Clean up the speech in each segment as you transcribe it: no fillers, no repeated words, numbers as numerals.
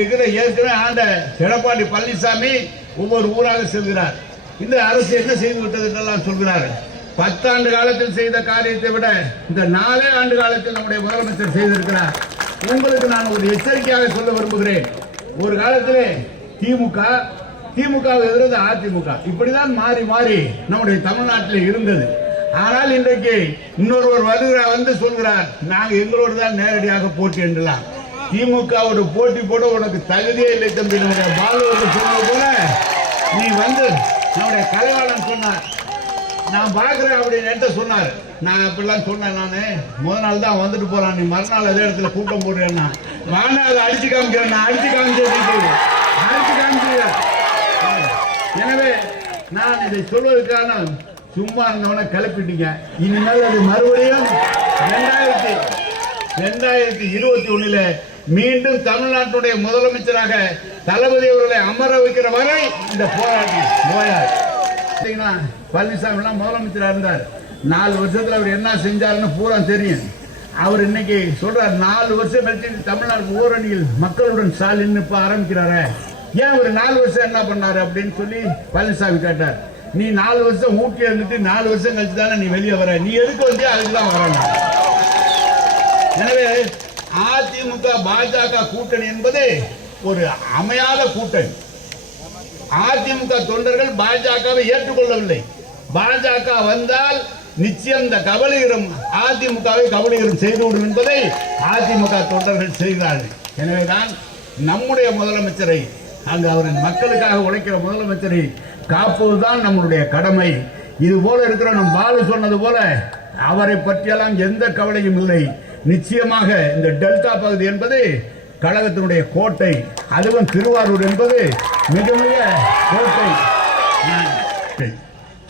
ஏற்கனவே ஆண்ட எடப்பாடி பழனிசாமி ஒவ்வொரு ஊராக செல்கிறார். இந்த அரசு என்ன செய்து விட்டது என்றெல்லாம் சொல்கிறார். 10 ஆண்டு காலத்தில் செய்த காரியத்தை விட இந்த 4 ஆண்டு காலத்தில் நம்முடைய முதலமைச்சர் செய்திருக்கிறார். உங்களுக்கு நான் ஒரு எச்சரிக்கையாக சொல்ல விரும்புகிறேன். ஒரு காலத்திலே திமுக எதிர்த்து அதிமுக இப்படிதான் மாறி மாறி நம்முடைய தமிழ்நாட்டில் இருந்தது. ஆனால் இன்றைக்கு இன்னொருவர் வந்து சொல்கிறார், நாங்கள் எங்களோடு தான் நேரடியாக போட்டி என்றலாம். திமுகவோட போட்டி போட உனக்கு தகுதியே இல்லை தம்பி. நம்முடைய பாலுவோடு சொன்னது போல நீ வந்து நம்முடைய கலைவாளன் சொன்னார், நான் பார்க்கிறேன் அப்படின்னு சொன்னார். நான் அப்படிலாம் சொன்னேன். முதல் நாள் தான் வந்துட்டு போறான், நீ மறுநாள் அதே இடத்துல கூட்டம் போடுறேன்னா வாங்க அதை அடிச்சு காமிக்கிறேன். அடிச்சு காமிச்சு எனவே நான் இதை சொல்வதற்கான சும்மா இருந்தவனை கிளப்பிட்டீங்க. இனிமேல் அது மறுபடியும் 2021 மீண்டும் தமிழ்நாட்டுடைய முதலமைச்சராக தளபதி அவர்களை அமர வைக்கிற வரை இந்த போராட்டம் போயார். பழனிசாமி எல்லாம் முதலமைச்சராக இருந்தார். 4 வருஷத்துல அவர் என்ன செஞ்சாருன்னு பூரா தெரியும். அவர் இன்னைக்கு சொல்றார், 4 வருஷம் கழிச்சு தமிழ்நாடு ஓரணியில் மக்களுடன் ஸ்டாலின் இப்ப ஆரம்பிக்கிறாரு. ஏன் ஒரு 4 வருஷம் என்ன பண்ணாரு அப்படின்னு சொல்லி பழனிசாமி கேட்டார். நீ 4 வருஷம் ஊட்டி இருந்துட்டு 4 வருஷம் கழிச்சு தானே நீ வெளியே வர, நீ எதுக்கு வந்து அதுக்குதான் வரணும். எனவே அதிமுக பாஜக கூட்டணி என்பது ஒரு அமையாத கூட்டணி. அதிமுக தொண்டர்கள் பாஜகவை ஏற்றுக்கொள்ளவில்லை. பாஜக வந்தால் நிச்சயம் இந்த கபலீகரம் அதிமுகவை கபலீகரம் செய்துவிடும் என்பதை அதிமுக தொண்டர்கள் செய்கிறார்கள். எனவேதான் நம்முடைய முதலமைச்சரை, அங்கு அவரின் மக்களுக்காக உழைக்கிற முதலமைச்சரை காப்பதுதான் நம்முடைய கடமை. இது போல இருக்கிற நம் பாலு சொன்னது போல அவரை பற்றியெல்லாம் எந்த கவலையும் இல்லை. நிச்சயமாக இந்த டெல்டா பகுதி என்பது கழகத்தினுடைய கோட்டை, அதுவும் திருவாரூர் என்பது மிக மிக கோட்டை.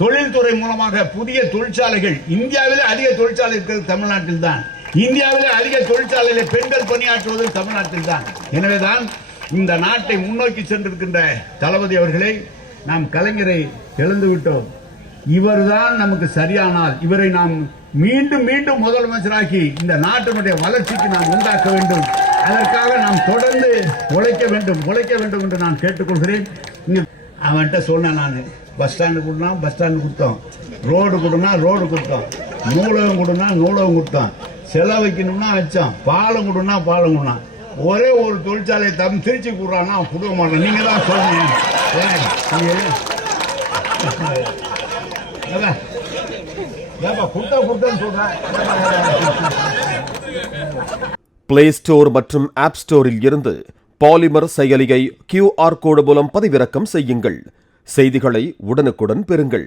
தொழில்துறை மூலமாக புதிய தொழிற்சாலைகள், இந்தியாவிலே அதிக தொழிற்சாலை இருக்கிறது தமிழ்நாட்டில் தான். இந்தியாவிலே அதிக தொழிற்சாலையிலே பெண்கள் பணியாற்றுவது தமிழ்நாட்டில் தான். எனவேதான் இந்த நாட்டை முன்னோக்கி சென்றிருக்கின்ற தளபதி அவர்களை நாம் கலைஞரை இழந்து விட்டோம். இவர்தான் நமக்கு சரியானால் இவரை நாம் மீண்டும் மீண்டும் முதலமைச்சராக்கி இந்த நாட்டினுடைய வளர்ச்சிக்கு நாம் உண்டாக்க வேண்டும். அதற்காக நாம் தொடர்ந்து உழைக்க வேண்டும் என்று நான் கேட்டுக்கொள்கிறேன். அவன்கிட்ட சொன்னேன், நான் பஸ் ஸ்டாண்டு கொடுனா பஸ் ஸ்டாண்டு கொடுத்தோம், ரோடு கொடுனா ரோடு கொடுத்தோம், நூலகம் கொடுனா நூலகம் கொடுத்தோம், செலவு வைக்கணும்னா வச்சோம், பாலம் கொடுனா பாலம் கொடுனா. ஒரே ஒரு தொழிற்சாலையை திருச்சி கொடுறான்னா அவன் கொடுக்க மாட்டான். நீங்க தான் சொல்றீங்க. பிளே ஸ்டோர் மற்றும் ஆப் ஸ்டோரில் இருந்து பாலிமர் செயலியை QR கோடு மூலம் பதிவிறக்கம் செய்யுங்கள். செய்திகளை உடனுக்குடன் பெறுங்கள்.